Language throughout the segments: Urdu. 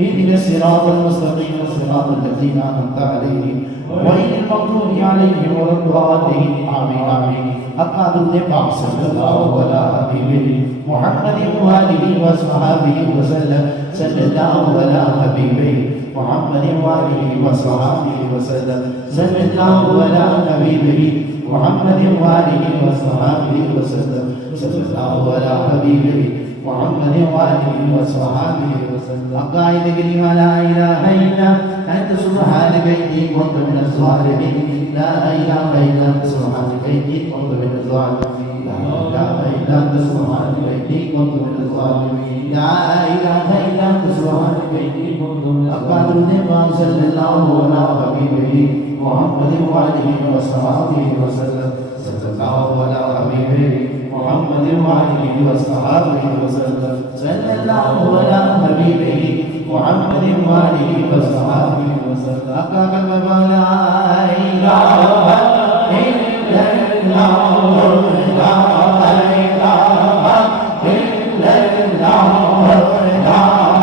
اهدنا الصراط المستقيم صراط الذين أنعمت عليهم غير المغضوب عليهم ولا الضالين آمين آمين أقعد النبي صلى الله على حبيبه محمد وآله وصحبه وسلم صلى الله على حبيبه محمد وآله وصحبه وسلم صلى الله على حبيبه محمد وآله وصحبه وسلم صلى الله على حبيبه محمد وآله وصحبه وسلم قائد كلمة لا إله إلا أنت سبحانك إني كنت من الظالمين لا إله إلا أنت سبحانك إني كنت من الظالمين لا إله إلا أنت سبحانك إني كنت من الظالمين لا إله إلا أنت سبحانك إني كنت من الظالمين صلى الله على حبيبه محمد وآله وصحبه وسلم صلى الله على حبيبه محمد وآله وصحبه وسلم صلى الله على حبيبه محمد وآله وصحبه وسلم أقاك لا إله إلا الله لا إله إلا الله لا إله إلا الله لا إله إلا الله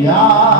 Ya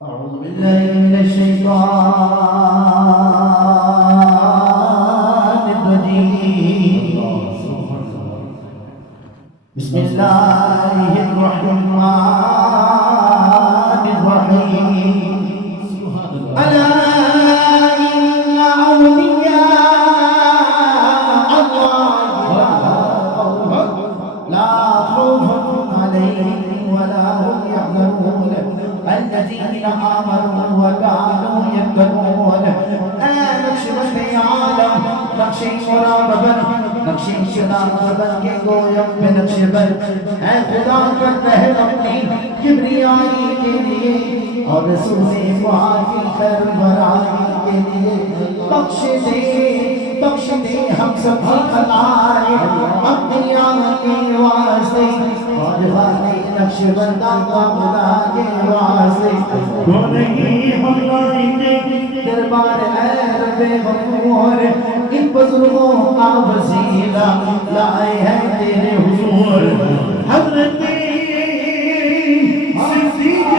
أعوذ بالله من الشيطان الرجيم بسم الله الرحمن الرحيم ألا إن أولياء الله لا خوف عليهم ولا هم يحزنون الذين آمنوا وكانوا يتقون نقشبند عالم نقشی مراقبت نقشی شناخت کے گویم میں نقشبند اے خدا کرتا ہے اپنی کبریائی کے لیے اور رسول پاک کی خیر برائی کے لیے بخش دے ہم سب کی خطائیں اپنی آنکھ کے واسطے اور خالی نقشبندہ کا خدا کے واسطے وہ نہیں ہم لائیں دربار اے رب غفور ان بزرگوں کا وسیلہ لائے ہیں تیرے حضور حضرت صدیق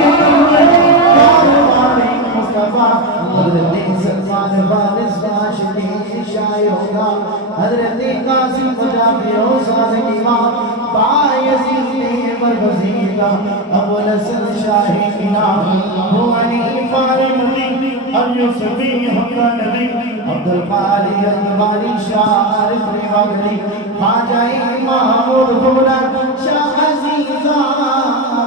کاروانے مصطفیٰ حضرت سلمان فارس راشدی شاعر ہوگا حضرت قاسم مجافی و صادق امام بایزید مرغزیدہ ابو الحسن شاہی امام ابو حنیفہ المدی اليوسفی حقا نبی عبدالقادر الغاری شاہ عارف ریواغلی خواجہ محمود غلام شاہ عزیزہ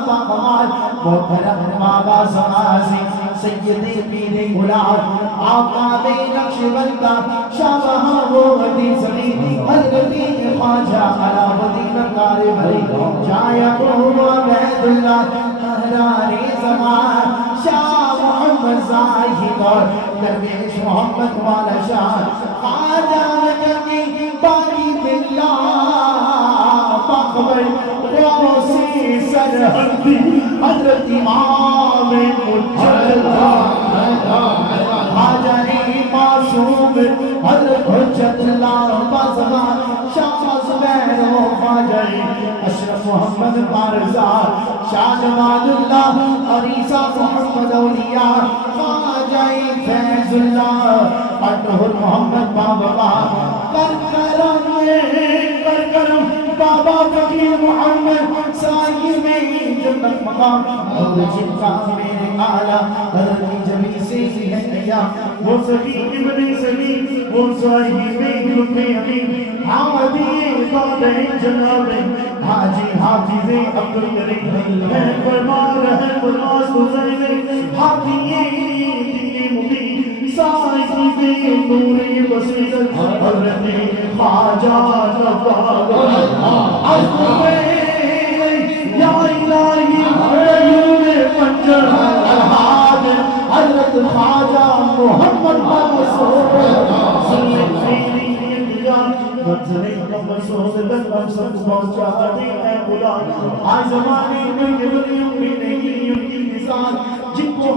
باقمال محترم بابا سماسی سید پیر غلام آقا بے نقشبندہ شاہ محمود زمین حضرت خواجہ علاؤالدین کاربری شاہ یعقوب عبید اللہ احرار زمان شاہ محمد زاہد اور درویش محمد والا شاہ خواجہ نجمی باقی باللہ باخبر غوثی سرحدی حضرت امام مجدہ خواجہ معصوم حضرت حجت اللہ بازمان شاہ زبیر و خواجہ اشرف محمد بارزار شاہ جمال اللہ عریسہ محمد اولیاء خواجہ فیض اللہ اٹہر محمد بابا کر کرم بابا فقیر محمد صاحب جنت مقام اور جن کا میرے اعلیٰ حضرت جبی سے ہے نیا وہ سبھی ابن سبھی وہ صاحب لطف امین حاضی قادر جناب حاجی حافظ عبدالکریم ہے فرمان رہے فرماس حسین حاضی دین مبین صاحب نور بصیرت حضرت خواجہ یا الہی نور پنجر الحاد حضرت خواجہ محمد آج زمانے میں نہیں ان کی